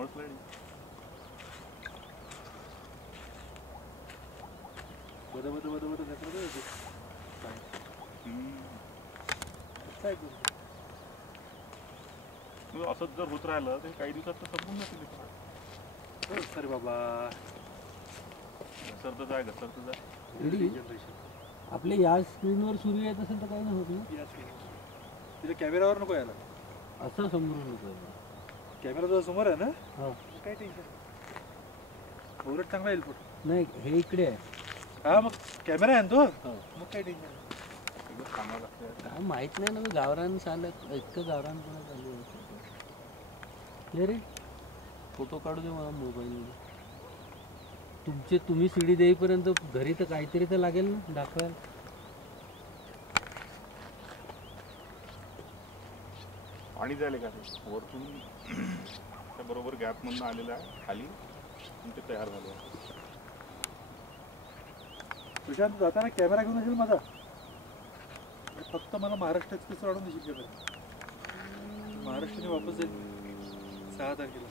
मळसलाडी बद बद बद बद घेतलं काय असंच जर होत राहिलं तर काही दिवसात तर संपून जातील. सर बाबा घसरतच आहे घसरतच आहे. आपल्या या स्क्रीनवर सुरू येत असेल तर काही नाही होत ना. तिथे कॅमेरावर नको यायला. असं समोरून नको कॅमेरा तुझा समोर आहे ना. हो काय टेन्शन उलट चांगला येईल फोटो. नाही हे इकडे आहे. हा मग कॅमेरा आहे ना तो. मग काय टेन्शन काय माहित नाही ना. मी गावरान चालत इतकं गावरानपणा चालू आहे. हे रे फोटो काढू दे मला मोबाईलमध्ये. तुम्ही सीडी देईपर्यंत घरी तर काहीतरी तर लागेल ना दाखवायला. पाणी जायला का ते वरतून त्या बरोबर गॅप मधून आलेलं आहे खाली आणि ते तयार झालं आहे. तुझ्या जाताना कॅमेरा घेऊन असेल माझा. फक्त मला महाराष्ट्र एक्सप्रेस वाढून देशील कॅमेरा. महाराष्ट्राने वापस जाईल 6 तारखेला.